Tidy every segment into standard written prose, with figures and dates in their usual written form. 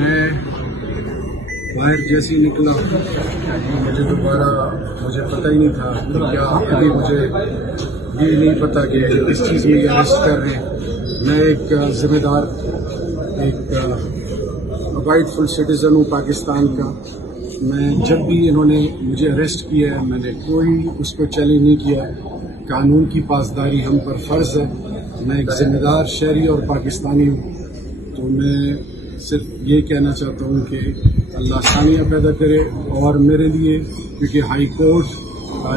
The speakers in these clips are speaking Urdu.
میں باہر جیسے ہی نکلا مجھے پتہ ہی نہیں تھا کہ کیا ابھی مجھے یہ نہیں پتا کہ اس چیز میں یہ اریسٹ کر رہے ہیں. میں ایک ذمہ دار ایک وائٹ فل سٹیزن ہوں پاکستان کا. میں جب بھی انہوں نے مجھے اریسٹ کیا ہے میں نے کوئی اس کو چیلنج نہیں کیا. قانون کی پاسداری ہم پر فرض ہے. میں ایک ذمہ دار شہری اور پاکستانی ہوں. تو میں صرف یہ کہنا چاہتا ہوں کہ اللہ آسانیاں پیدا کرے اور میرے لیے کیونکہ ہائی کورٹ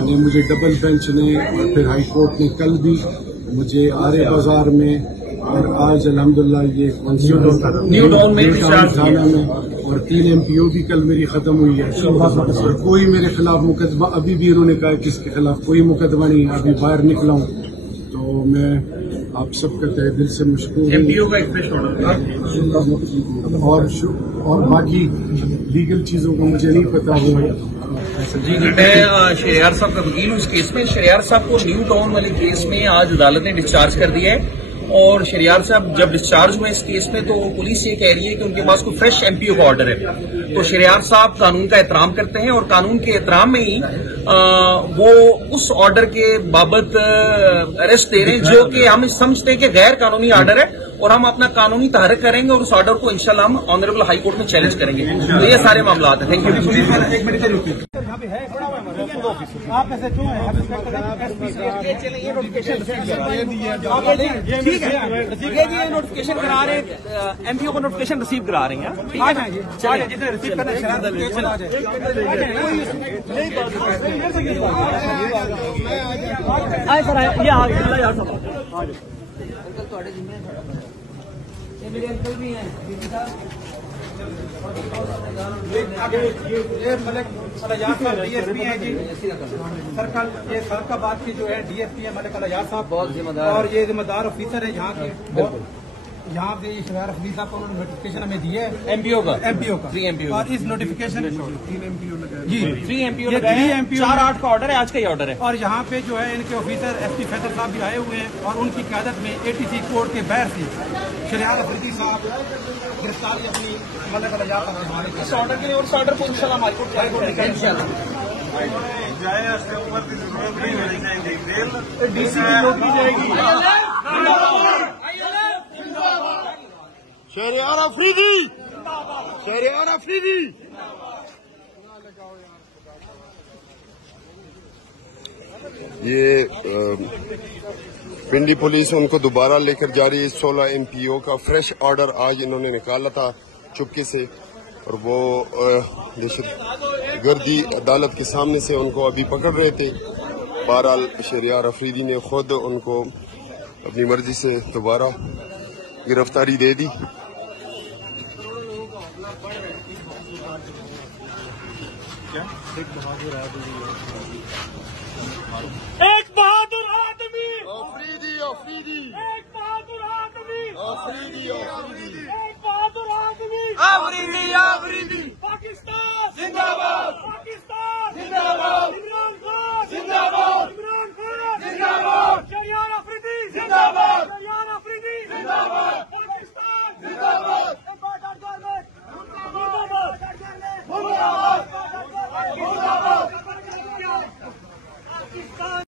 نے مجھے ڈبل بینچ نے اور پھر ہائی کورٹ نے کل بھی مجھے آرے بازار میں اور آج الحمدللہ یہ نیو ٹاؤن میں تھانہ میں اور 3 MPO بھی کل میری ختم ہوئی ہے. اور کوئی میرے خلاف مقدمہ ابھی بھی انہوں نے کہا کہ اس کے خلاف کوئی مقدمہ نہیں ہے. ابھی باہر نکلا ہوں. تو میں آپ سب کا تہ دل سے مشکور ہوں اور باقی لیگل چیزوں کو مجھے نہیں پتا. جی میں شہریار صاحب کا وکیل ہوں اس کیس میں. شہریار صاحب کو نیو ٹاؤن والے کیس میں آج عدالت نے ڈسچارج کر دیا ہے. اور شہریار صاحب جب ڈسچارج ہوئے اس کیس میں تو پولیس یہ کہہ رہی ہے کہ ان کے پاس کوئی فریش MPO کا آرڈر ہے. تو شہریار صاحب قانون کا احترام کرتے ہیں اور قانون کے احترام میں ہی وہ اس آرڈر کے بابت اریسٹ دے رہے ہیں جو کہ ہم سمجھتے ہیں کہ غیر قانونی آرڈر ہے. اور ہم اپنا قانونی تحریک کریں گے اور اس آرڈر کو انشاءاللہ ہم آنریبل ہائی کورٹ میں چیلنج کریں گے. تو یہ سارے معاملات ہیں. Thank you. آپ ایسے کیوں ہیں نوٹیفکیشن کرا رہے ہیں MPO کو نوٹیفکیشن ریسیو کرا رہے ہیں. میرے انکل بھی ہیں یہ ملک الیاس صاحب DSP ہیں جی. سرکل یہ سرکاباد کی جو ہے DSP ہے ملک الیاس صاحب بہت ذمہ دار اور یہ ذمہ دار آفیسر ہے یہاں کے. یہاں پہ شہریار حفیظ صاحب کو انہوں نے نوٹیفکیشن ہمیں دی ہے MPO کا 3 MPO اور اس نوٹیفکیشن جی 3 MPO 4/8 کا آرڈر ہے. آج کا ہی آرڈر ہے. اور یہاں پہ جو ہے ان کے آفیسر SP فیصل صاحب بھی آئے ہوئے ہیں اور ان کی قیادت میں ATC کورٹ کے باہر سے شہریار افریدی صاحب گرفتاری اپنی ملک الیاس صاحب اس آرڈر کے لیے اور اس آرڈر کو انشاءاللہ ہائی کورٹ DC کی نوٹری جائے گی. شہریار افریدی شہریار افریدی یہ پنڈی پولیس ان کو دوبارہ لے کر جا رہی ہے. 16 MPO کا فریش آرڈر آج انہوں نے نکالا تھا چپکے سے اور وہ دہشت گردی عدالت کے سامنے سے ان کو ابھی پکڑ رہے تھے. بہرحال شہریار افریدی نے خود ان کو اپنی مرضی سے دوبارہ گرفتاری دے دی. ایک بہادر آدمی افریدی